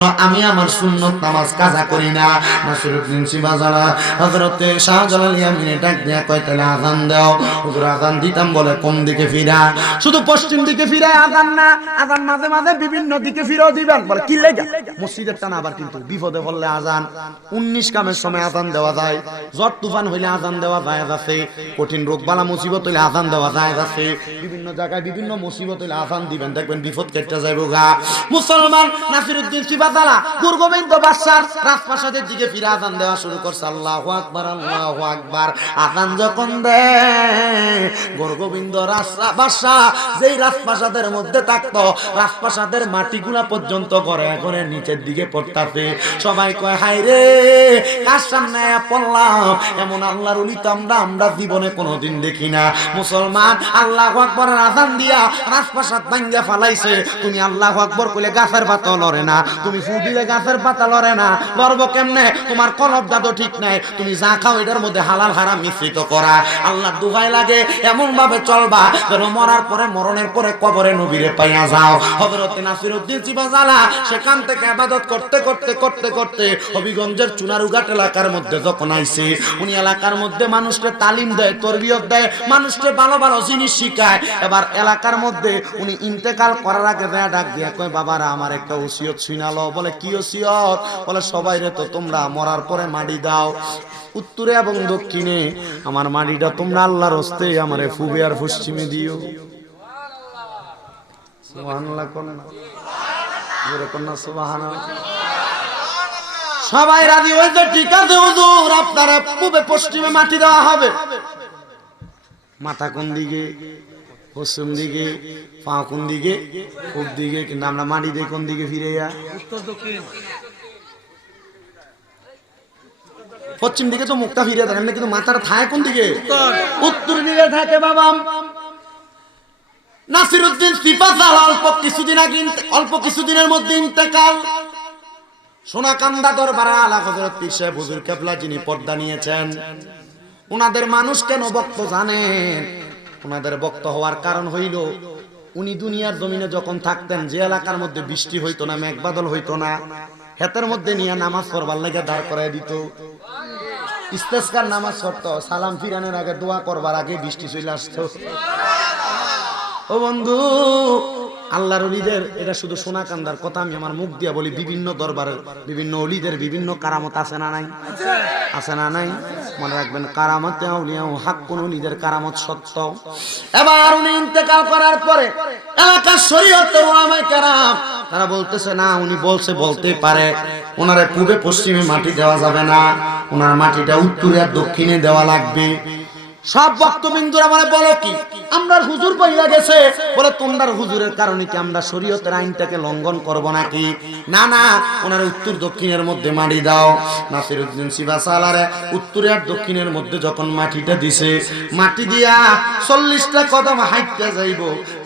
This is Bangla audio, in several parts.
আমি আমার সুন্নত নামাজ কাজা করি না। নাসিরউদ্দিন সিবাজালা হযরতে শাহজালাল ইয়ামিনে ডাক দিয়া কয় তাহলে আযান দাও। হুজুর আযান দিতাম বলে কোন দিকে ফিরা? শুধু পশ্চিম দিকে ফিরায় আযান না, আযান মাঝে মাঝে বিভিন্ন দিকে ফিরেও দিবেন। বলে কি লাগা? মসজিদের টানা আবার কিন্তু বিপদে পড়লে আযান 19 কামের সময় আযান দেওয়া যায়, ঝড় তুফান হইলে আযান দেওয়া যায় আছে, কঠিন রোগ বালা মুসিবত হইলে আযান দেওয়া যায় আছে, বিভিন্ন জায়গায় বিভিন্ন মুসিবত হইলে আযান দিবেন, দেখবেন বিপদ কেটে যাইবো গা। মুসলমান নাসিরউদ্দিন সিবাজালা গুরগোবিন্দ বাদশার রাজপ্রাসাদের দিকে ফিরে আযান দেওয়া শুরু করছে। আল্লাহু আকবার, আল্লাহু আকবার। আযান যখন দেয় গুরগোবিন্দ বাদশা যেই রাজপ্রাসাদের মধ্যে থাকতো, রাজপ্রাসাদের মাটিগুলা পর্যন্ত ঘরে ঘরে নিচের দিকে পড়তাছে। সবাই কয় হায় রে, কার সামনে পড়লাম? এমন আল্লাহর ওলি তো আমরা জীবনে কোনোদিন দেখি না। মুসলমান আল্লাহু আকবারের আযান দিয়া রাজপ্রাসাদ ভাঙ্গা ফালাইছে। তুমি আল্লাহু আকবার কইলে গাছের পাতা লড়ে না, তুমি ফু দিলে গাছের পাতা লড়ে না। লড়বো কেমনে? তোমার কলব দাদু ঠিক নাই। তুমি যা খাও এটার মধ্যে হালাল হারাম মিশ্রিত করা। আল্লাহ দুহাই লাগে এমন ভাবে চলবা যেন মরার পরে, মরণের পরে কবরে নবীরে পাইয়া যাও। হযরতে নাসিরউদ্দিন সিবাজালা সেখান থেকে ইবাদত করতে করতে করতে করতে হবিগঞ্জের চুনারুঘাট এলাকার মধ্যে যখন আইছে, উনি এলাকার মধ্যে মানুষকে তালিম দেয়, তরবিয়ত দেয়, মানুষকে ভালো ভালো জিনিস শিখায়। এবার এলাকার মধ্যে উনি ইন্তেকাল করার আগে ডাক দিয়া কয় বাবারা আমার একটা ওসিয়ত শুনালো। বলে কি ওসিয়ত? বলে সবাই রে তো তোমরা মরার পরে মাটি দাও, উত্তরে এবং দক্ষিণে আমার মাটিটা তোমরা আল্লাহর হস্তে আমারে পূবে আর পশ্চিমে দিও। সুবহানাল্লাহ কন্না জোরে কন্না সুবহানাল্লাহ। সবাই রাজি হয়েছে, ঠিক আছে হুজুর আপনারা পূবে পশ্চিমে মাটি দেওয়া হবে। মাথা কোন দিকে? পশ্চিম দিকে। পা কোন দিকে? পূব দিকে। কিন্তু আমরা মাটি দিয়ে কোন দিকে ফিরে যা? উত্তর দক্ষিণ। পশ্চিম দিকে তো মুখটা ফিরে থাকেন না, কিন্তু মাথাটা থাকে কোন দিকে? উত্তর দিকে থাকে বাবা। নাসিরউদ্দিন সিবাজালা অল্প কিছুদিনের মধ্যে ইন্তেকাল। সোনাকান্দা দরবারে আলা হযরত পীর সাহেব হুজুর কেবলা যিনি পর্দা নিয়েছেন, ওনাদের মানুষ কেন ভক্ত জানেন? ওনাদের ভক্ত হওয়ার কারণ হইল উনি দুনিয়ার জমিনে যখন থাকতেন, যে এলাকার মধ্যে বৃষ্টি হইতো না, মেঘবাদল হইতো না, হেতের মধ্যে নিয়ে নামাজ পড়বার লাগে দাঁড় করায় দিত। ইস্তেসকার নামাজ পড়তো, সালাম ফিরানোর আগে, দোয়া করবার আগে বৃষ্টি চলে আসতো। ও বন্ধু, আল্লাহর ওলিদের, এটা শুধু সোনাকান্দার কথা আমি আমার মুখ দিয়া বলি, বিভিন্ন দরবারের বিভিন্ন ওলিদের বিভিন্ন কারামত আছে না নাই? আছে না নাই? মনে রাখবেন, কারামতে আউলিয়া ও হাক্কুন ওলিদের কারামত সত্য। এবার উনি ইন্তেকাল করার পরে এলাকার শরীয়তের উলামায়ে কেরাম তারা বলতেছে না, উনি বলছে বলতে পারে, ওনারে পূবে পশ্চিমে মাটি দেওয়া যাবে না, ওনার মাটিটা উত্তরে আর দক্ষিণে দেওয়া লাগবে। সব ভক্তবিন্দুরা মানে বলো কি আমরা হুজুর পাইলা গেছে, বলে তোমরা হুজুরের কারণে কি আমরা শরীয়তের আইনটাকে লঙ্ঘন করব নাকি? না না, ওনার উত্তর দক্ষিণের মধ্যে মাটি দাও। নাসিরউদ্দিন সিবাজালারে উত্তরে আর দক্ষিণের মধ্যে যখন মাটিটা দিছে, মাটি দিয়া 40টা কদম হাঁটতে যাইব,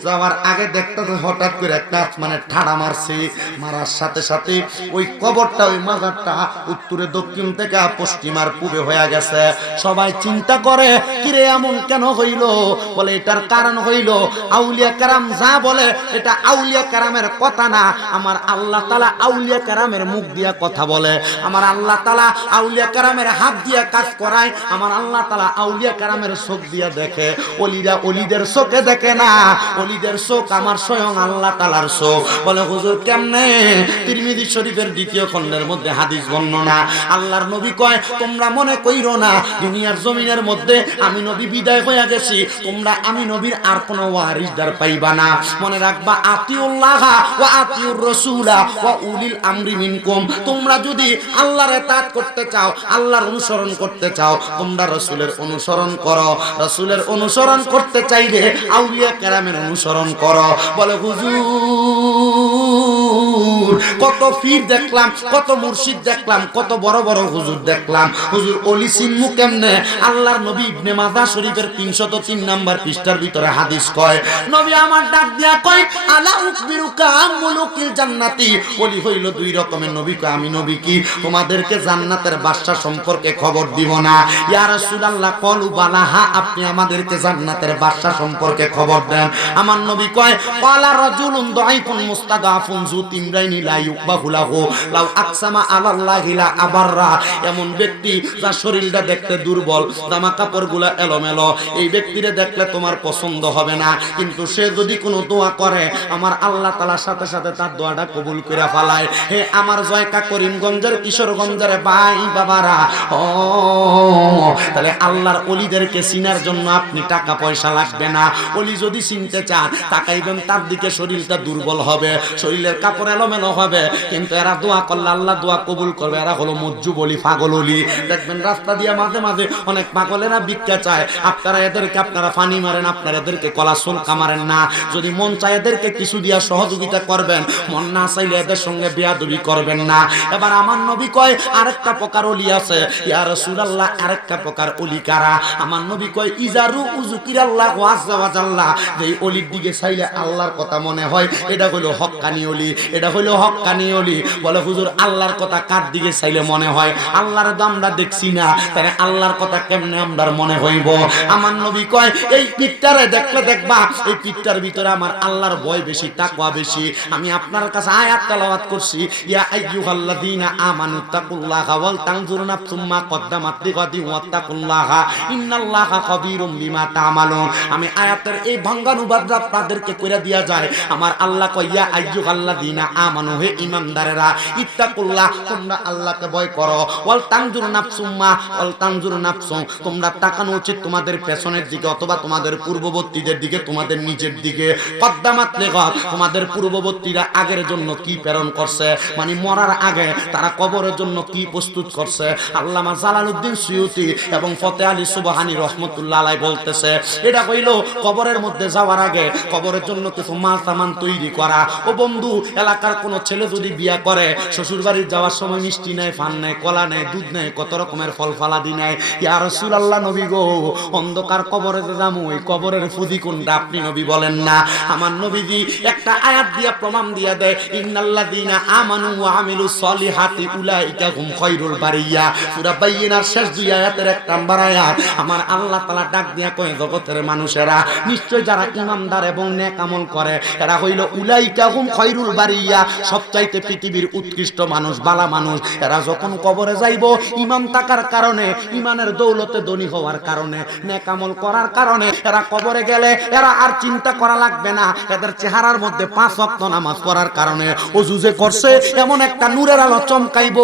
যাওয়ার আগে দেখতে হঠাৎ করে একটা মানে ঠাড়া মারছে, মারার সাথে সাথে ওই কবরটা, ওই মাজারটা উত্তরে দক্ষিণ থেকে পশ্চিম আর পূবে হয়ে গেছে। সবাই চিন্তা করে কিরে এমন কেন হইল? বলে এটার কারণ হইল আউলিয়া কেরাম যা বলে এটা আউলিয়া কেরামের কথা না, আমার আল্লাহ তাআলা আউলিয়া কেরামের মুখ দিয়া কথা বলে, আমার আল্লাহ তাআলা আউলিয়া কেরামের হাত দিয়া কাজ করায়, আমার আল্লাহ তাআলা আউলিয়া কেরামের চোখ দিয়া দেখে। ওলিরা ওলিদের চোখে দেখে না, ওলিদের চোখ আমার স্বয়ং আল্লাহ তাআলার চোখ। বলে হুজুর কেমনে? তিরমিজি শরীফের 2য় খণ্ডের মধ্যে হাদিস বর্ণনা, আল্লাহর নবী কয় তোমরা মনে কইরো না দুনিয়ার জমিনের মধ্যে আমি নবী বিদায় হয়ে গেছি, তোমরা আমি নবীর আর কোনো ওয়ারিসদার পাইবা না। মনে রাখবা আতিউল্লাহ ওয়া আতিউর রাসূলা ওয়া উলিল আমরি মিনকুম। তোমরা যদি আল্লাহর ইতাআত করতে চাও, আল্লাহর অনুসরণ করতে চাও, তোমরা রাসূলের অনুসরণ করো। রাসূলের অনুসরণ করতে চাইলে আউলিয়া কেরামের অনুসরণ করো। বলে হুজুর কত পীর দেখলাম, কত মুর্শিদ দেখলাম, কত বড় বড় হুজুর দেখলাম, হুজুর ওলি চিনমু কেমনে? আল্লাহর নবী ইবনে মাজাহ শরীফের 303 নাম্বার পৃষ্ঠার ভিতরে হাদিস কয়, নবী আমার ডাক দিয়া কয় আলা উকবিরুকা মুলুকিল জান্নাতি। ওলি হইল 2 রকমের, নবী কয় আমি নবী কি তোমাদেরকে জান্নাতের বাদশা সম্পর্কে খবর দিব না? ইয়া রাসূলুল্লাহ ক্বালু বালা, হ্যাঁ আপনি আমাদেরকে জান্নাতের বাদশা সম্পর্কে খবর দেন। আমার নবী কয় ক্বালা রাজুলুন দাঈফুন মুস্তাদাফুন যু 3 ইমরাইনি লা ইউকবাহু লাহু লাউ আকসামা আলাল্লাহি লা আবাররা। এমন ব্যক্তি যার শরীরটা দেখতে দুর্বল, জামা কাপড়গুলা এলোমেলো, এই ব্যক্তিরে দেখলে তোমার পছন্দ হবে না, কিন্তু সে যদি কোনো দোয়া করে আমার আল্লাহ তাআলার সাথে সাথে তার দোয়াটা কবুল করে ফেলায়। হে আমার জয়কা করিমগঞ্জের কিশোরগঞ্জের ভাই বাবারা, ও তাহলে আল্লাহর ওলিদেরকে চিনার জন্য আপনি টাকা পয়সা লাগবে না। ওলি যদি চিনতে চান তাকাইবেন তার দিকে, শরীরটা দুর্বল হবে, শরীরের কাপড় এলোমেলো হবে, কিন্তু এরা দোয়া করলে আল্লাহ দোয়া কবুল করবে। এরা হলো মজ্জুব ওলি, পাগল ওলি। দেখবেন রাস্তা দিয়ে মাঝে মাঝে অনেক পাগলেরা ভিক্ষা চায়, আপনারা এদেরকে আপনারা ফানি মারেন, আপনারা এদেরকে কলা সুলকা মারেন না। যদি মন চায় এদেরকে কিছু দিয়া সহযোগিতা করবেন, মন না চাইলে এদের সঙ্গে বেয়াদবি করবেন না। এবার আমার নবী কয় আরেকটা প্রকার ওলি আছে। ইয়া রাসূলুল্লাহ, আরেকটা প্রকার ওলি কারা? আমার নবী কয় ইজারু উযকিরাল্লাহু আযজা ওয়া জাল্লা, যেই ওলির দিকে চাইলে আল্লাহর কথা মনে হয়, এটা হলো হক্কানি ওলি, এটা হলো হক্কানি ওলি। বলে হুজুর আল্লাহর কথা কার দিকে চাইলে মনে হয়? আল্লাহর তো আমরা দেখছি না, তাই আল্লাহর কথা কেমনে আমরার মনে হইব? আমার নবী কয় এই পিঠটারে দেখলে দেখবা এই পিঠটার ভিতরে আমার আল্লাহর ভয় বেশি, তাকওয়া বেশি। আমি আপনার কাছে আয়াত তেলাওয়াত করছি, ইয়া আইয়ুহাল্লাযীনা আমানু তাকুল্লাহা ওয়াল তানজুর নাফসুম মা কদ্দামাত লিগাদিন ওয়াত্তাকুল্লাহা ইন্নাল্লাহা খাবীরুম বিমা তা'মালুন। আমি আয়াতের এই ভাঙ্গানুবাদ আপনাদেরকে কইরা দিয়া যায়। আমার আল্লাহ কয় ইয়া আইয়ুহাল্লাযীনা আমানু, হে ঈমানদারেরা, ইত্তাকুল্লাহ, তোমরা আল্লাহকে ভয় করো, ওয়াল তানজুর নাফসুম মা, ওয়াল তানজুর নাফসুম, তোমরা তাকানো উচিত তোমাদের পেছনের দিকে অথবা তোমাদের পূর্ববর্তীদের দিকে, তোমাদের নিচের দিকে। কদ্দামাত লিগাদ, তোমাদের পূর্ববর্তীরা আগের জন্য কি প্রেরণ করছে, মানে মরার আগে তারা কবরের জন্য কি প্রস্তুত করছে। আল্লামা জালালউদ্দিন সুয়ুতি এবং ফতে আলী সুবহানী রহমতুল্লাহ আলাইহি বলতেছে, এটা হইল কবরের মধ্যে যাওয়ার আগে কবরের জন্য কিছু মাল সামান তৈরি করা। ও বন্ধু, এলাকার কোন ছেলে যদি বিয়া করে, শ্বশুর বাড়ি যাওয়ার সময় মিষ্টি নেয়, ফান নেয়, কলা নেয়, দুধ নেয়, কত রকমের ফল ফালাদি নেয়। ইয়া রাসূলুল্লাহ, নবী গো, অন্ধকার কবরে যাবো, ওই কবরের ফুদি কোনটা আপনি নবী বলেন না? আমার নবীজি একটা আয়াত দিয়া প্রমাণ দিয়া দেয়, ইন্নাল্লাযীনা আমানু ওয়া আমিলুস সলিহাতি উলাইকা হুম খায়রুল বারিয়া। সূরা বাইয়িনার শেষ দুই আয়াতের এক নাম্বার আয়াত। আমার আল্লাহ তাআলা ডাক দিয়া কয়, জগতের মানুষেরা, নিশ্চয় যারা ঈমানদার এবং নেক আমল করে এরা হইল উলাইকা হুম খায়রুল বারিয়া, সবচাইতে পৃথিবীর উৎকৃষ্ট মানুষ, বালা মানুষ। এরা যখন কবরে যাইব, ঈমান থাকার কারণে, ঈমানের দৌলতে ধনী হওয়ার কারণে, নেক আমল করার কারণে এরা কবরে গেলে এরা আর চিন্তা করা লাগবে না। এদের চেহারার মধ্যে 5 ওয়াক্ত নামাজ পড়ার কারণে, ওযু যে করছে এমন একটা নূরের আলো চমকাইব,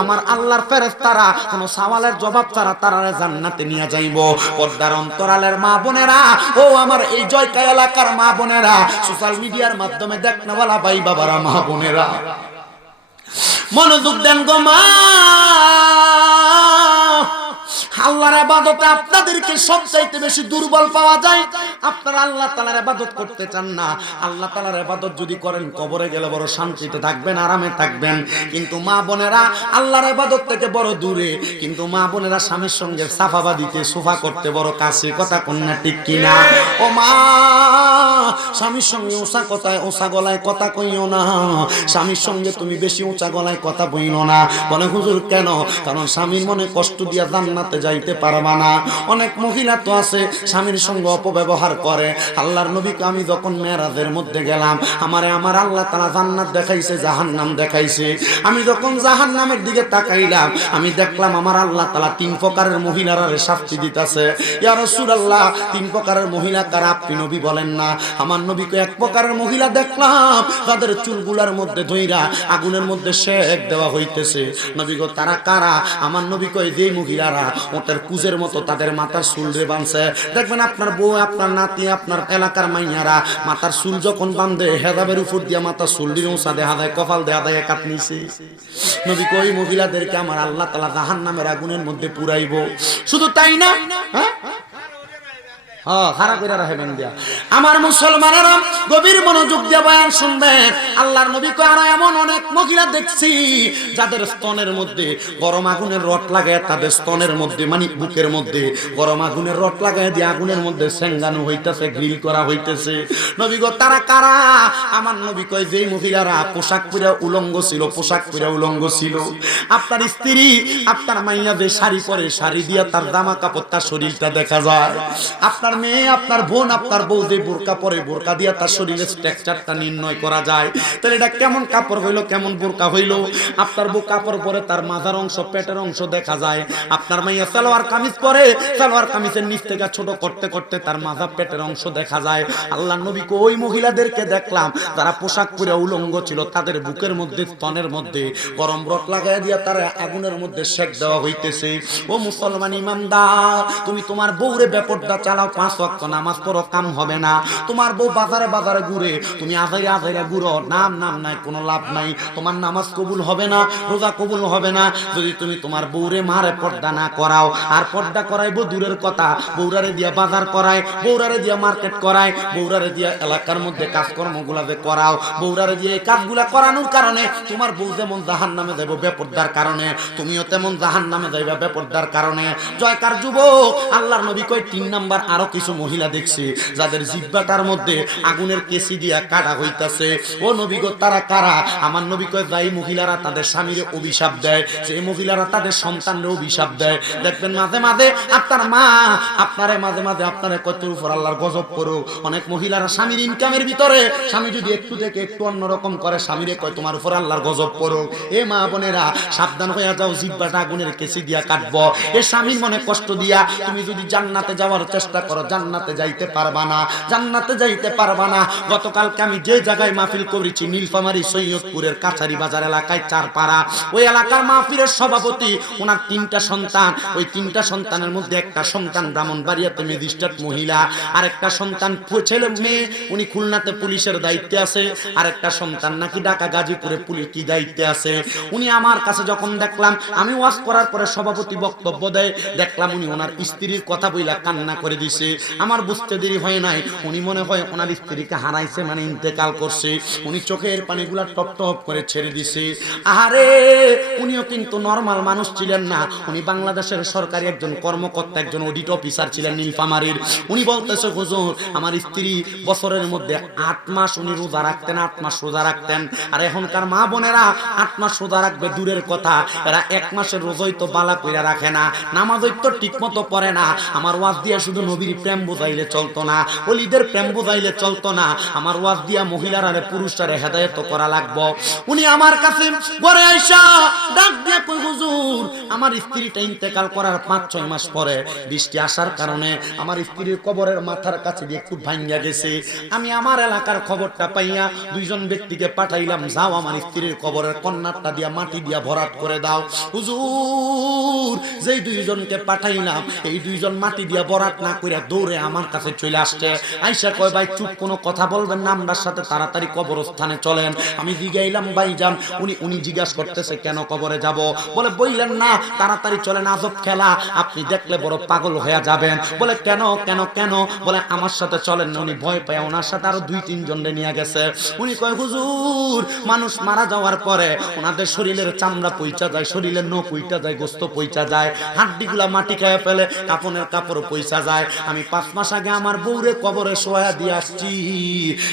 আমার আল্লাহর ফেরেশতারা কোনো সওয়ালের জবাব ছাড়া তারা জান্নাতে নিয়ে যাইব। পর্দার অন্তরালের মা বোনেরা, ও আমার এই জয়কা এলাকার মা বোনেরা, সোশ্যাল মিডিয়ার মাধ্যমে দেখনেওয়ালা ভাই বাবারা, মা বোনেরা, মনোযোগ দেন গো মা। আল্লাহর ইবাদতে আপনাদেরকে সবচাইতে বেশি দুর্বল পাওয়া যায়। আপনারা আল্লাহ তাআলার ইবাদত করতে চান না। আল্লাহ তাআলার ইবাদত যদি করেন, কবরে গেলে বড় শান্তিতে থাকবেন, আরামে থাকবেন। কিন্তু মা বোনেরা আল্লাহর ইবাদত থেকে বড় দূরে। কিন্তু মা বোনেরা স্বামীর সঙ্গে সাফাবাদিতে সোফা করতে বড় কাছে, কথা কোন না ঠিক কিনা? ও মা, স্বামীর সঙ্গে উঁচা কথায়, উঁচা গলায় কথা কইও না। স্বামীর সঙ্গে তুমি বেশি উঁচা গলায় কথা বইলো না। বলে হুজুর কেন? কারণ স্বামীর মনে কষ্ট দিয়া জান্নাতে যাইতে পারবা না। অনেক মহিলা তো আছে স্বামীর সঙ্গে অপব্যবহার করে। আল্লাহর নবীকে আমি যখন মেরাজের মধ্যে গেলাম, আমার আল্লাহ তাআলা জান্নাত দেখাইছে, জাহান্নাম দেখাইছে। আমি যখন জাহান্নামের দিকে তাকাইলাম, আমি দেখলাম আমার আল্লাহ তাআলা 3 প্রকারের মহিলারা শাস্তি দিতেছে। ইয়া রাসূলুল্লাহ, 3 প্রকারের মহিলা কারা আপনি নবী বলেন না? আমার নবীকে 1 প্রকারের মহিলা দেখলাম, তাদের চুলগুলার মধ্যে ধইরা আগুনের মধ্যে শেক দেওয়া হইতেছে। নবী গো, তারা কারা? আমার নবী কয়, যেই মহিলারা ওটার কুজের মতো তাদের মাথার চুল রে বাঁধছে। দেখবেন আপনার বউ, আপনার নাতি, আপনার এলাকার মাইয়ারা মাথার চুল যখন বাঁধে, হেজাবের উপর দিয়া মাথার চুল দিয়ে উঁচা দেখা দেয়, কপাল দেখা দেয় কাট নিছে। নবী কয়, ওই মহিলাদেরকে আমার আল্লাহ তাআলা জাহান্নামের আগুনের মধ্যে পুরাইব। শুধু তাই না, আমার মুসলমানেরা গভীর মনোযোগ দিয়ে বয়ান শুনবেন। আল্লাহর নবী কয়, আর এমন অনেক মহিলা দেখছি যাদের স্তনের মধ্যে গরম আগুনের রড লাগায়, তাদের স্তনের মধ্যে মানে বুকের মধ্যে গরম আগুনের রড লাগায় দিয়ে আগুনের মধ্যে সেঙ্গানো হইতেছে, গ্রিল করা হইতেছে। নবী গো, তারা কারা? আমার নবী কয়, যেই মহিলারা পোশাক পরে উলঙ্গ ছিল, পোশাক পরে উলঙ্গ ছিল। আপনার স্ত্রী, আপনার মাইয়া যে শাড়ি পরে, শাড়ি দিয়া তার জামা কাপড়, তার শরীরটা দেখা যায়। আপনার মেয়ে, আপনার বোন, আপনার বউ যে বোরকা পরে, বোরকা দিয়া তার শরীরের স্ট্রাকচারটা নির্ণয় করা যায়। তাহলে এটা কেমন কাপড় হইলো, কেমন বোরকা হইলো? আপনার বউ কাপড় পরে, তার মাথার অংশ, পেটের অংশ দেখা যায়। আপনার মাইয়া সালোয়ার কামিজ পরে, সালোয়ার কামিজের নিচ থেকে ছোট করতে করতে তার মাথা, পেটের অংশ দেখা যায়। আল্লাহ নবী কো ওই মহিলাদেরকে দেখলাম যারা পোশাক পরে উলঙ্গ ছিল, তাদের বুকের মধ্যে, স্তনের মধ্যে গরম রড লাগাইয়া দিয়া তারা আগুনের মধ্যে সেক দেওয়া হইতেছে। ও মুসলমান ইমানদার, তুমি তোমার বউরে বেপরদা চালাও, 5 ওয়াক্ত নামাজ পড়ো, কাম হবে না। তোমার বউ বাজারে বাজারে ঘুরে, তুমি আজাইরা আজাইরা ঘুরো, নাম নাই, কোনো লাভ নাই। তোমার নামাজ কবুল হবে না, রোজা কবুল হবে না, যদি তুমি তোমার বউরে মারে পর্দা না করাও। আর পর্দা করাইবো দূরের কথা, বউরারে দিয়া বাজার করায়, বউরারে দিয়া মার্কেট করায়, বউরারে দিয়া এলাকার মধ্যে কাজকর্মগুলা যে করাও, বউরারে দিয়ে এই কাজগুলা করানোর কারণে তোমার বউ যেমন জাহান্নামে যাইব বেপরদার কারণে, তুমিও তেমন জাহান্নামে যাইবা বেপরদার কারণে। জয়কার যুবক, আল্লাহর নবী কয় 3 নাম্বার আরো কিছু মহিলা দেখছি যাদের জিহ্বাটার মধ্যে আগুনের কেসি দিয়া কাটা হইতাছে। ও নবী গো, তারা কারা? আমার নবী কয় যাই মহিলারা তাদের স্বামীরে অভিশাপ দেয়, সেই মহিলারা তাদের সন্তানরে অভিশাপ দেয়। দেখবেন মাঝে মাঝে আপনার মা আপনারে মাঝে মাঝে আপনারে কত উপর আল্লাহর গজব করো। অনেক মহিলারা স্বামীর ইনকামের ভিতরে, স্বামী যদি একটু থেকে একটু অন্যরকম করে, স্বামীরে কয় তোমার উপর আল্লাহর গজব করো। এ মা বোনেরা সাবধান হয়ে যাও, জিহ্বাটা আগুনের কেসি দিয়া কাটবো। এ স্বামীর মনে কষ্ট দিয়া তুমি যদি জান্নাতে যাওয়ার চেষ্টা করো, জান্নাতে যাইতে পারবা না, জান্নাতে যাইতে পারবা না। গতকালকে আমি যে জায়গায় মাহফিল করেছি, নীলফামারী সৈয়দপুরের কাছারি বাজার এলাকায়, চারপাড়া, ওই এলাকার মাহফিলের সভাপতি, ওনার 3টা সন্তান। ওই 3টা সন্তানের মধ্যে একটা সন্তান ব্রাহ্মণবাড়িয়াতে ম্যাজিস্ট্রেট মহিলা, আর একটা সন্তান ছেলে মেয়ে, উনি খুলনাতে পুলিশের দায়িত্বে আছে, আর একটা সন্তান নাকি ঢাকা গাজীপুরে পুলিশ কি দায়িত্বে আছে। উনি আমার কাছে যখন দেখলাম, আমি ওয়াজ করার পরে সভাপতি বক্তব্য দেয়, দেখলাম উনি ওনার স্ত্রীর কথা বইলা কান্না করে দিছে। আমার বুঝতে দেরি হয় নাই, উনি মনে হয় ওনার স্ত্রীকে হারাইছে, মানে ইন্তেকাল করছে। উনি চোখের পানিগুলা টপ টপ করে ছেড়ে দিছে। আরে উনিও কিন্তু নরমাল মানুষ ছিলেন না, উনি বাংলাদেশের সরকারি একজন কর্মকর্তা, একজন অডিট অফিসার ছিলেন নীলফামারীর। উনি বলতেছে হুজুর, আমার স্ত্রী বছরের মধ্যে 8 মাস উনি রোজা রাখতেন, 8 মাস রোজা রাখতেন। আর এখনকার মা বোনেরা 8 মাস রোজা রাখবে দূরের কথা, এরা 1 মাসের রোজাই তো বালা কইরা রাখে না, নামাজই তো ঠিক মতো পড়ে না। আমার ওয়াজ দিয়া শুধু নবীর প্রেম বুঝাইলে চলতো না, ওলিদের প্রেম বুঝাইলে চলতো না, আমার ওয়াজ দিয়া মহিলারা পুরুষরা হেদায়েত করা লাগবো। উনি আমার কাছে ঘরে আইসা ডাক দিয়া কই হুজুর, আমার স্ত্রীটা ইন্তেকাল করার 5-6 মাস পরে বৃষ্টি আসার কারণে আমার স্ত্রীর কবরের মাথার কাছে দিয়ে একটু ভাঙ্গা গেছে। আমি আমার এলাকার খবরটা পাইয়া 2জন ব্যক্তিকে পাঠাইলাম, যাও আমার স্ত্রীর কবরের কন্নারটা দিয়া মাটি দিয়া ভরাট করে দাও। হুজুর যেই 2জনকে পাঠাইলাম, এই 2জন মাটি দিয়া ভরাট না কইরা দৌড়ে আমার কাছে চলে আসছে। আইসা কয় ভাই চুপ, কোনো কথা বলবেন না, আমরার সাথে তাড়াতাড়ি কবরস্থানে চলেন। আমি জিগাইলাম ভাইজান, উনি জিজ্ঞাসা করতেছে কেন কবরে যাব? বলে বললেন না, তাড়াতাড়ি চলেন, আজব খেলা, আপনি দেখলে বড় পাগল হয়ে যাবেন। বলে কেন কেন কেন? বলে আমার সাথে চলেন না। উনি ভয় পায়, ওনার সাথে আরো 2-3 জনকে নিয়ে গেছে। উনি কয় হুজুর, মানুষ মারা যাওয়ার পরে ওনাদের শরীরের চামড়া পইচা যায়, শরীরের নখ পইচা যায়, গোস্ত পইচা যায়, হাড্ডিগুলা মাটি খেয়ে ফেলে, কাপনের কাপড় পইচা যায়। আমি 5 মাস আগে আমার বউরে কবরে শোয়া দিয়ে আসছি,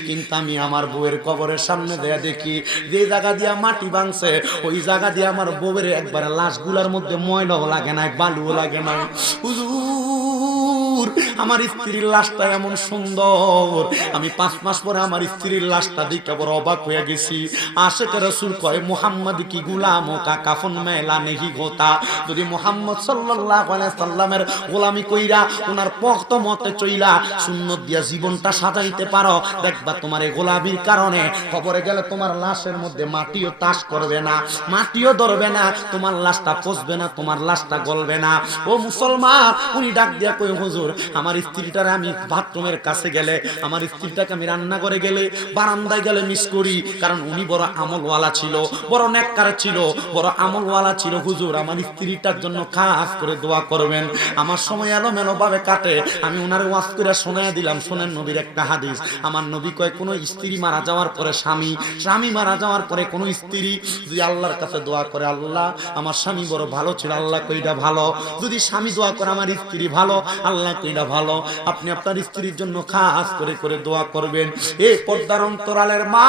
কিন্তু আমি আমার বউয়ের কবরের সামনে দেয়া দেখি যে জায়গা দিয়া মাটি ভাঙছে, ওই জায়গা দিয়ে আমার বউয়ের একবারে লাশগুলার মধ্যে ময়লাও লাগে না, বালুও লাগে না। হুজুর, আমার স্ত্রীর লাশটা এমন সুন্দর, আমি 5 মাস পরে আমার স্ত্রীর লাশটা দেখে বড় অবাক হয়ে গেছি। আশিকে রাসূল কয় মুহাম্মদ কি গুলাম কা কাফন মেলা নেহি গোতা। যদি মুহাম্মদ সাল্লাল্লাহু আলাইহি সাল্লামের গোলামি কইরা ওনার পক্ত মতে চইলা সুন্নাত দিয়া জীবনটা সাজাইতে পারো, দেখবা তোমার এই গোলামির কারণে কবরে গেলে তোমার লাশের মধ্যে মাটিও তাস করবে না, মাটিও ধরবে না, তোমার লাশটা পচবে না, তোমার লাশটা গলবে না। ও মুসলমান, উনি ডাক দিয়া কই হুজুর, আমার স্ত্রীটারে আমি বাথরুমের কাছে গেলে, আমার স্ত্রীটাকে আমি রান্না করে গেলে, বারান্দায় গেলে মিস করি, কারণ উনি বড় আমলওয়ালা ছিল, বড় নেককার ছিল, বড় আমলওয়ালা ছিল। হুজুর, আমার স্ত্রীটার জন্য খাস করে দোয়া করবেন। আমার সময় এলোমেলো ভাবে কাটে, আমি ওনার ওয়াজ করে শোনায় দিলাম, শোনেন নবীর একটা হাদিস। আমার নবী কয় কোন স্ত্রী মারা যাওয়ার পরে স্বামী মারা যাওয়ার পরে কোন স্ত্রী যদি আল্লাহর কাছে দোয়া করে, আল্লাহ আমার স্বামী বড় ভালো ছিল, আল্লাহ কইটা ভালো, যদি স্বামী দোয়া করে আমার স্ত্রী ভালো, আল্লাহ কইরা ভালো, আপনি আপনার স্ত্রীর জন্য খাস করে করে দোয়া করবেন। এই পর্দার অন্তরালের মা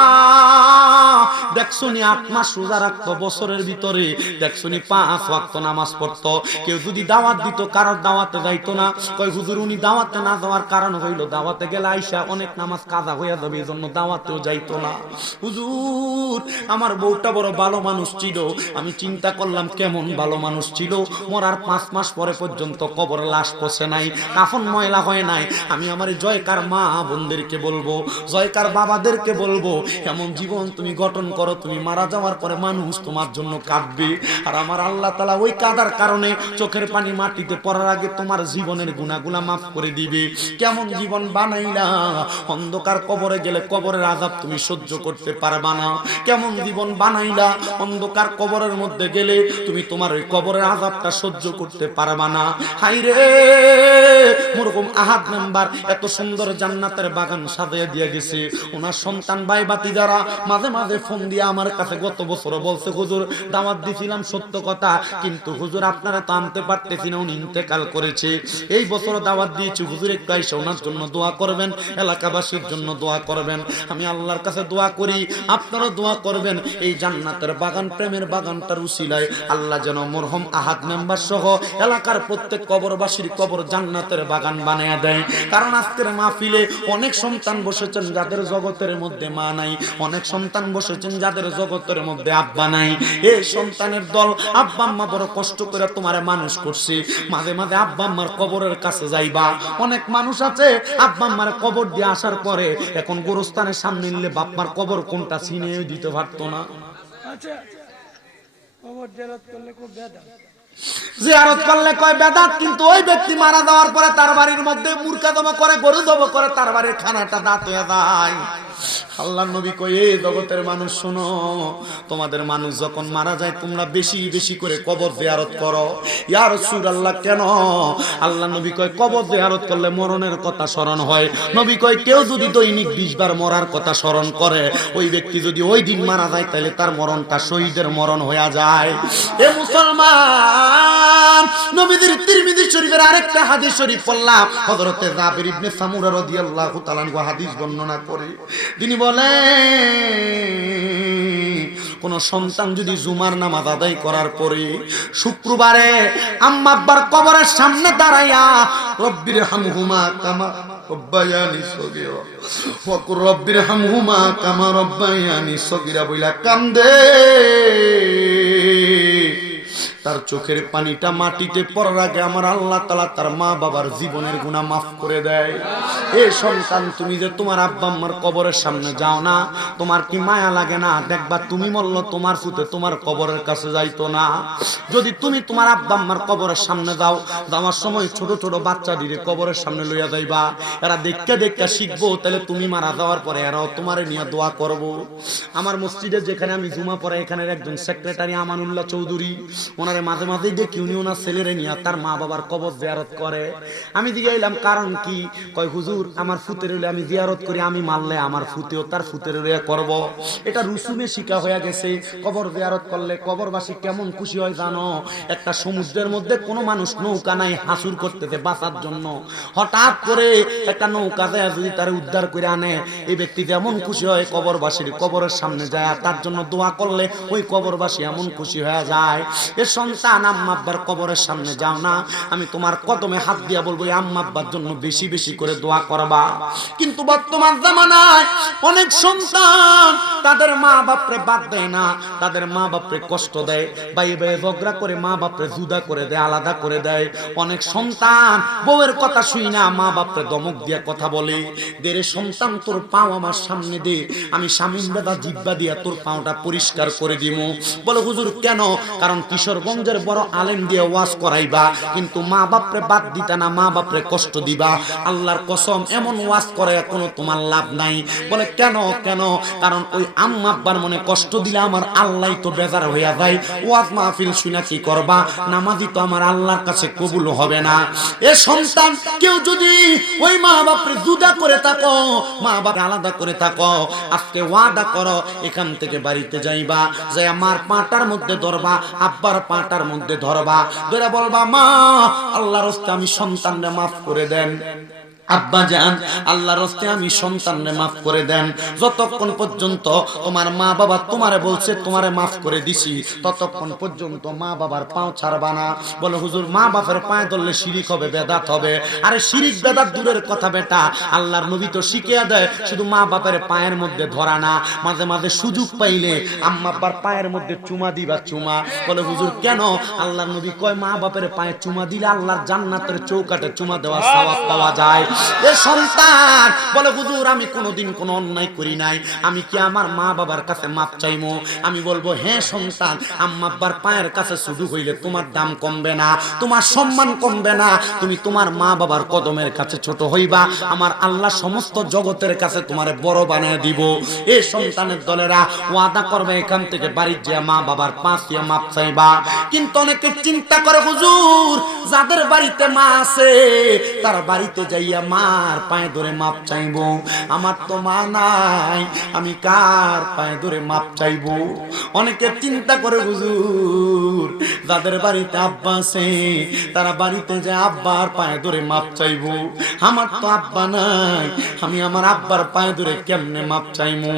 দেখছনি 8 মাস রোজা রাখতো, বছরের ভিতরে দেখছনি 5 ওয়াক্ত নামাজ পড়তো। কেউ যদি দাওয়াত দিত কারোর দাওয়াতে যাইতো না। কয় হুজুর উনি দাওয়াতে না যাওয়ার কারণ হইল দাওয়াতে গেলে আইসা অনেক নামাজ কাজা হইয়া যাবে, এই জন্য দাওয়াতেও যাইতো না। হুজুর আমার বউটা বড় ভালো মানুষ ছিল, আমি চিন্তা করলাম কেমন ভালো মানুষ ছিল, মরার 5 মাস পরে পর্যন্ত কবরে লাশ পচে নাই, কাফন ময়লা হয় নাই। আমি আমার জয়কার মা বোনদেরকে বলবো, জয়কার বাবাদেরকে বলবো, এমন জীবন তুমি গঠন করো, তুমি মারা যাওয়ার পরে মানুষ তোমার জন্য কাঁদবে। আর আমার আল্লাহ তাআলা ওই কাদার কারণে চোখের পানি মাটিতে পড়ার আগে তোমার জীবনের গুনাহগুলা মাফ করে দিবে। কেমন জীবন বানাইলা, অন্ধকার কবরে গেলে কবরের আযাব তুমি সহ্য করতে পারবা না। কেমন জীবন বানাইলা, অন্ধকার কবরের মধ্যে গেলে তুমি তোমার ওই কবরের আযাবটা সহ্য করতে পারবা না। হাইরে মরহুম আহাদ মেম্বার এত সুন্দর জান্নাতের বাগান সাজিয়ে দিয়ে গেছে, ওনার সন্তান ভাই বাতি যারা মাঝে মাঝে ফোন দিয়ে আমার কাছে গত বছর বলছে হুজুর দাওয়াত দিছিলাম সত্য কথা, কিন্তু হুজুর আপনারা তো আনতে পারতেছি না, উনি ইন্তেকাল করেছে। এই বছর দাওয়াত দিয়েছি হুজুর একটু আইসা ওনার জন্য দোয়া করবেন, এলাকাবাসীর জন্য দোয়া করবেন। আমি আল্লাহর কাছে দোয়া করি, আপনারা দোয়া করবেন এই জান্নাতের বাগান, প্রেমের বাগানটার উসিলায় আল্লাহ যেন মরহুম আহাদ মেম্বার সহ এলাকার প্রত্যেক কবরবাসীর কবর জান্নাতের বাগান বানিয়ে দেয়। কারণ আজকের মাহফিলে অনেক সন্তান বসেছেন যাদের জগতের মধ্যে মা নাই, অনেক সন্তান বসেছেন যাদের জগতের মধ্যে আব্বা নাই। এই সন্তানের দল আব্বা আম্মা বড় কষ্ট করে তোমারে মানুষ করছে, মাঝে মাঝে আব্বা আম্মার কবরের কাছে যাইবা। অনেক মানুষ আছে আব্বা আম্মার কবর দিয়ে আসার পরে এখন গোরস্থানের সামনে নিলে বাপমার কবর কোনটা চিনেও দিতে পারতো না। আচ্ছা কবর জিয়ারত করলে খুব বেদা, জিয়ারত করলে কয় বেদাত, কিন্তু ওই ব্যক্তি মারা যাওয়ার পরে তার বাড়ির মধ্যে মুরকাদমা করে, গরু জব করে, তার বাড়ির খানাটা দাঁত হয়ে যায়। আল্লাহর নবী কয় এই জগতের মানুষ শোনো, তোমাদের মানুষ যখন মারা যায় তোমরা বেশি বেশি করে কবর জিয়ারত করো। ইয়া রাসূলুল্লাহ কেন? আল্লাহর নবী কয় কবর জিয়ারত করলে মরণের কথা স্মরণ হয়। নবী কয় কেউ যদি দৈনিক 20 বার মরার কথা স্মরণ করে, ওই ব্যক্তি যদি ওই দিন মারা যায় তাহলে তার মরণটা শহীদের মরণ হয়ে যায়। এ মুসলমান, নবীদের তিরমিজি শরীফের আরেকটা হাদিস শরীফ পড়লাম, হযরতে জাবির ইবনে সামুরা রাদিয়াল্লাহু তাআলা আনহু হাদিস বর্ণনা করে তিনি বলেন কোন সন্তান যদি জুমার নামাজ আদায় করার পরে শুক্রবারে আম্মা আব্বার কবরের সামনে দাঁড়াইয়া রব্বির হামহুমা কামা রব্বায়ানি সগীরা ওয়া রব্বির হামহুমা কামা রব্বায়ানি সগীরা বইলা কান্দে, তার চোখের পানিটা মাটিতে পড়ার আগে আমার আল্লাহ তাআলা তার মা বাবার জীবনের গুনাহ মাফ করে দেয়। এ সন্তান তুমি যে তোমার আব্বা আম্মার কবরের সামনে যাও না, তোমার কি মায়া লাগে না? দেখবা তুমি মরল তোমার ফুতে তোমার কবরের কাছে যাইতো না। যদি তুমি তোমার আব্বা আম্মার কবরের সামনে যাও, যাওয়ার সময় ছোট ছোট বাচ্চাদের কবরের সামনে লইয়া যাইবা, এরা দেখতে দেখতে শিখবো, তাহলে তুমি মারা যাওয়ার পরে এরাও তোমারে নিয়ে দোয়া করবো। আমার মসজিদে যেখানে আমি জুমা পড়ে এখানের একজন সেক্রেটারি আমানুল্লাহ চৌধুরী, ওনারে মাঝে মাঝে দেখি উনি ওনার ছেলেরে নিয়ে তার মা বাবার কবর জিয়ারত করে। আমি জিজ্ঞাইলাম কারণ কি? কয় হুজুর আমার ফুতের হইলে আমি জিয়ারত করি, আমি মারলে আমার ফুতেও তার ফুতের হইলে করব। এটা রুসুমে শিখা হয়ে গেছে। কবর জিয়ারত করলে কবরবাসী কেমন খুশি হয় জানো? একটা সমুদ্রের মধ্যে কোনো মানুষ নৌকা নাই হাসুর করতেছে বাঁচার জন্য, হঠাৎ করে একটা নৌকা যায় যদি তার উদ্ধার করে আনে, এই ব্যক্তি এমন খুশি হয় কবরবাসীর কবরের সামনে যায় তার জন্য দোয়া করলে ওই কবরবাসী এমন খুশি হয়ে যায়। এ সন্তান আম্মা আব্বার কবরের সামনে যাও না, আমি তোমার কদমে হাত দিয়া বলবো আম্মা আব্বার জন্য বেশি বেশি করে দোয়া করবা। কিন্তু বর্তমান জামানায় অনেক সন্তান তাদের মা বাপরে বাদ দেয় না, তাদের মা বাপরে কষ্ট দেয়, ভাই ভাই ঝগড়া করে মা বাপরে জুদা করে দেয়, আলাদা করে দেয়। অনেক সন্তান বউয়ের কথা শুই না মা বাপরে দমক দিয়া কথা বলে, দেরে সন্তান তোর পাও আমার সামনে দে, আমি স্বামীন বেদা জিব্বা দিয়া তোর পাওটা পরিষ্কার করে দিমু। বলে হুজুর কেন? কারণ কিশোরগঞ্জের বড় আলেম দিয়ে ওয়াজ করাইবা, কিন্তু মা বাপরে বাদ দিতা না, মা বাপরে কষ্ট দিবা। আল্লাহর কসম এমন ওয়াজ করে কোনো তোমার লাভ নাই। বলে কেন? কেন? কারণ ওই আম্মা আব্বার মনে কষ্ট দিলে আমার আল্লাহ তো বেজার হইয়া যায়, ওয়াজ মাহফিল শুনে কি করবা? নামাজি তো আমার আল্লাহর কাছে কবুল হবে না। এ সন্তান কেউ যদি ওই মা বাপরে জুদা করে থাকো, মা বাপ আলাদা করে থাকো, আজকে ওয়াদা করো এখান থেকে বাড়িতে যাইবা, যে আমার পাটার মধ্যে ধরবা, আব্বার পা পাটার মধ্যে ধরবা, ধরে বলবা মা আল্লাহর রাস্তায় আমি সন্তানরে মাফ করে দেন, আব্বা জান আল্লাহর রাস্তে আমি সন্তানরে মাফ করে দেন। যতক্ষণ পর্যন্ত তোমার মা বাবা তোমারে বলছে তোমারে মাফ করে দিছি, ততক্ষণ পর্যন্ত মা বাবার পাও ছাড়বা না। বলে হুজুর মা বাবার পায়ে ধরলে শিরিক হবে, বেদাত হবে। আরে শিরিক বেদাত দূরের কথা বেটা, আল্লাহর নবী তো শিখিয়ে দেয় শুধু মা বাবার পায়ের মধ্যে ধরা না, মাঝে মাঝে সুযোগ পাইলে আম্মা আব্বার পায়ের মধ্যে চুমা দিবা চুমা। বলে হুজুর কেন? আল্লাহর নবী কয় মা বাবার পায়ে চুমা দিলে আল্লাহর জান্নাতের চৌকাঠে চুমা দেওয়ার সওয়াব পাওয়া যায়। এ সন্তান বলে হুজুর আমি কোনোদিন কোনো অন্যায় করি নাই, আমি কি আমার মা বাবার কাছে মাপ চাইবো? আমি বলবো হ্যাঁ সন্তান, আম্মা আব্বার পায়ের কাছে শুধু হইলে তোমার দাম কমবে না, তোমার সম্মান কমবে না, তুমি তোমার মা বাবার কদমের কাছে ছোট হইবা, আমার আল্লাহ সমস্ত জগতের কাছে তোমারে বড় বানিয়ে দিব। এ সন্তানের দলেরা ওয়াদা করবে এখান থেকে বাড়ির যে মা বাবার পাঁচ দিয়ে মাপ চাইবা। কিন্তু অনেকে চিন্তা করে হুজুর যাদের বাড়িতে মা আছে তার বাড়িতে যাইয়া মার পায়ে ধরে মাপ চাইবো, আমার তো মা নাই আমি কার পায়ে ধরে মাপ চাইবো? অনেকে চিন্তা করে হুজুর যাদের বাড়িতে আব্বা আছে তারা বাড়িতে যায় আব্বার পায়ে ধরে মাপ চাইবো, আমার তো আব্বা নাই আমি আমার আব্বার পায়ে ধরে কেমনে মাপ চাইবো?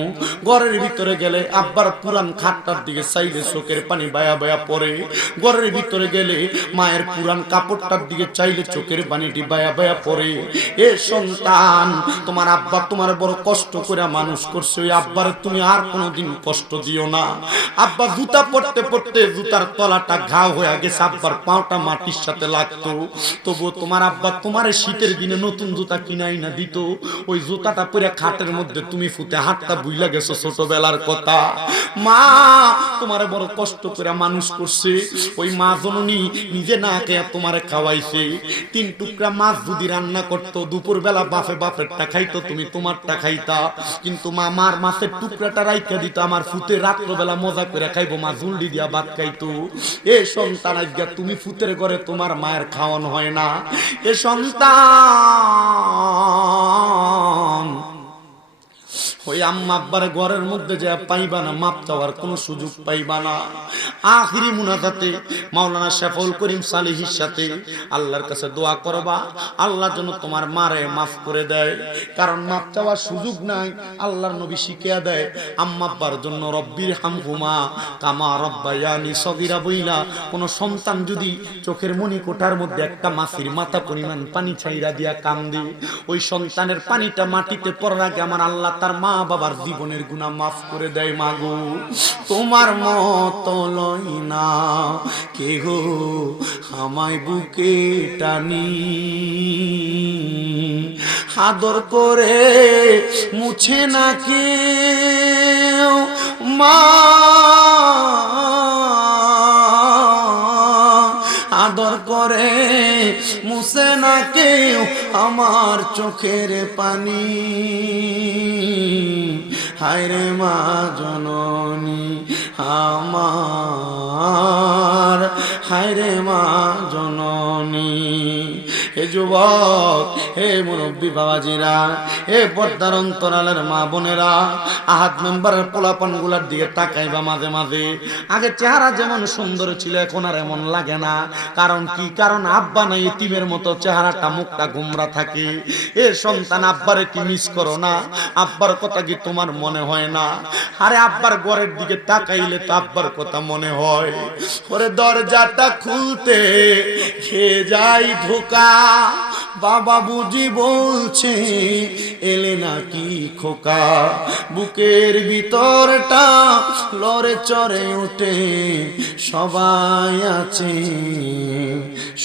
ঘরের ভিতরে গেলে আব্বার পুরান খাটটার দিকে চাইলে চোখের পানি বায়া বায়া পড়ে, ঘরের ভিতরে গেলে মায়ের পুরান কাপড়টার দিকে চাইলে চোখের পানিটি বায়া বায়া পড়ে। এ সন্তান তোমার আব্বা তোমার বড় কষ্ট করে মানুষ করছে, ওই আব্বার তুমি আর কোনোদিন কষ্ট দিও না। আব্বা জুতা পরতে পরতে জুতার তলাটা ঘা হয়ে গেছে, আব্বার পাওটা মাটির সাথে লাগতো, তবুও তোমার আব্বা তোমার শীতের দিনে নতুন জুতা কিনাই না দিত, ওই জুতাটা পরে খাটের মধ্যে তুমি ফুটে হাতটা বুইলা গেছো ছোটবেলার কথা। মা তোমারে বড় কষ্ট করে মানুষ করছে, ওই মা জননী নিজে না খেয়ে তোমারে খাওয়াইছে। 3 টুকরা মাছ যদি রান্না করতো দুপুর বেলা বাপেরটা খাইতো, তুমি তোমারটা খাইতা, কিন্তু মা মার মাছের টুকরাটা রাইখা দিত, আমার ফুতে রাত্রবেলা মজা করে খাইবো, মা জুলডি দিয়া ভাত খাইতো। এ সন্তান আজ্ঞা তুমি ফুতের ঘরে তোমার মায়ের খাওয়ানো হয় না। এ সন্তান ওই আম্মা আব্বার ঘরের মধ্যে যে পাইবা না মাপ চাওয়ার কোনো সুযোগ পাইবা না। আখিরি মুনাজাতে মাওলানা শাফাউল করিম সালেহীর সাথে আল্লাহর কাছে দোয়া করবা আল্লাহ যেন তোমার মারে মাফ করে দেয়, কারণ মাপ চাওয়ার সুযোগ নাই। আল্লাহর নবী শিখিয়া দেয় আম্মা আব্বার জন্য রব্বির হামহুমা কামা রব্বায়ানি সগীরা বইলা কোন সন্তান যদি চোখের মনি কোঠার মধ্যে একটা মাছির মাথা পরিমাণ পানি ছাইরা দিয়া কান্দে, ওই সন্তানের পানিটা মাটিতে পড়ার আগে আমার আল্লাহ তার মা বাবার জীবনের গুনাহ মাফ করে দেয়। মাগো তোমার মতো লই না কেহ আমায় বুকে টানি, আদর করে মুছে না কেউ মা, আদর করে মুছে না কেউ আমার চোখের পানি। হায়রে মা জননী আমার, হায়রে মা জননী। হে যুবক, হে মুরব্বী বাবাজিরা, হে পর্দার অন্তরালের মা বোনেরা, আহাদ মেম্বারের পোলাপান গুলার দিকে তাকাইবা মাঝে মাঝে। আগে চেহারা যেমন সুন্দর ছিল এখন আর এমন লাগে না। কারণ কি? কারণ আব্বা নাই, এতিমের মতো চেহারাটা মুখটা গোমরা থাকে। এ সন্তান আব্বারে কি মিস করো না? আব্বার কথা কি তোমার মনে হয় না? আরে আব্বার ঘরের দিকে তাকাইলে তো আব্বার কথা মনে হয়। ওরে দরজাটা খুলতে খেয়ে যাই ধোকা, বাবা বুঝি বলছে এলে নাকি খোকা, বুকের ভিতরটা লড়ে চড়ে ওঠে, সবাই আছে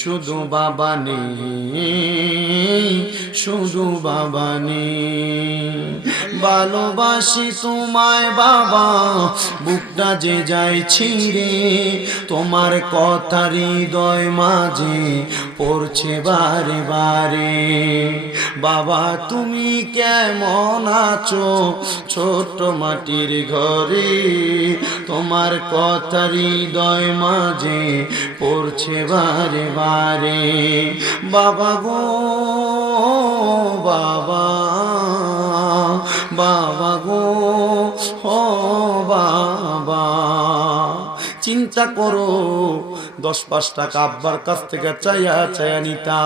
শুধু বাবা নেই, শুধু বাবা নেই। ভালোবাসি তোমায় বাবা, বুকটা যে যায় ছিঁড়ে, তোমার কথা হৃদয় মাঝে পড়ছে বারে বারে। বাবা তুমি কেমন আছো ছোট মাটির ঘরে, তোমার কথা হৃদয় মাঝে পড়ছে বারে বারে। বাবা গো বাবা, বাবা গো ও বাবা, চিন্তা করো 10-5 টাকা আব্বার কাছ থেকে চাইয়া চাইয়া নিতা।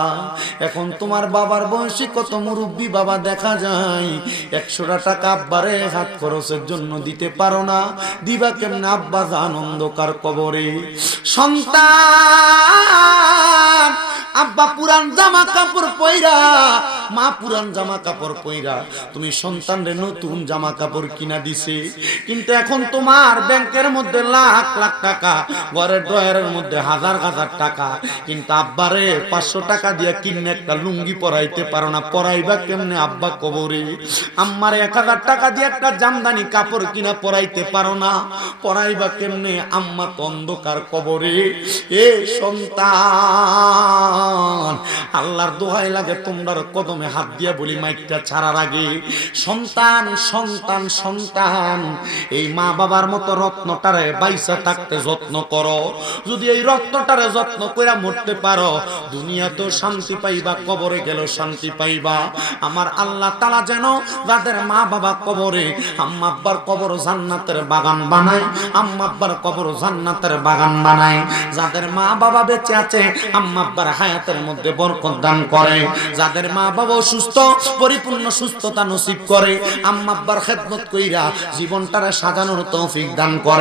এখন তোমার বাবার বয়সী কত মুরব্বী বাবা দেখা যায় 100 টাকা আব্বারে হাত খরচের জন্য দিতে পারো না, দিবা কেমনে আব্বা জান অন্ধকার কবরে। সন্তান আব্বা পুরান জামা কাপড় পইরা, মা পুরান জামা কাপড় পইরা তুমি সন্তানরে নতুন জামা কাপড় কিনা দিছে, কিন্তু এখন তোমার ব্যাংকের মধ্যে লাখ লাখ টাকা, ঘরের ড্রয়ারের মধ্যে হাজার হাজার টাকা, কিন্তু আব্বারে 500 টাকা দিয়ে কিনে একটা লুঙ্গি পরাইতে পারো না। পরাইবা কেমনে আব্বা কবরে? আম্মারে 1000 টাকা দিয়ে একটা জামদানি কাপড় কিনা পরাইতে পারো না, পরাইবা কেমনে? আম্মা তো অন্ধকার কবরে। এ সন্তান, আল্লাহর দোহাই লাগে তোমরা কদমে হাত দিয়া বলি মাইকটা ছাড়ার আগে, সন্তান সন্তান সন্তান, এই মা বাবার মতো রত্নটারে বাইসা থাকতে যত্ন করো। যদি এই রত্নটারে যত্ন কইরা মরতে পারো, দুনিয়া তো শান্তি পাইবা, কবরে গেল শান্তি পাইবা। আমার আল্লাহ তাআলা যেন যাদের মা বাবা কবরে, আম্মা আব্বার কবর জান্নাতের বাগান বানায়, আম্মা আব্বার কবর জান্নাতের বাগান বানায়। যাদের মা বাবা বেঁচে আছে, আম্মা আব্বার হায়াতের মধ্যে বরকত দান করে। যাদের মা বাবা অসুস্থ, পরিপূর্ণ সুস্থতা নসিব করে। আম্মা আব্বার খেদমত কইরা জীবনটারে সাজানোর তৌফিক দান করে।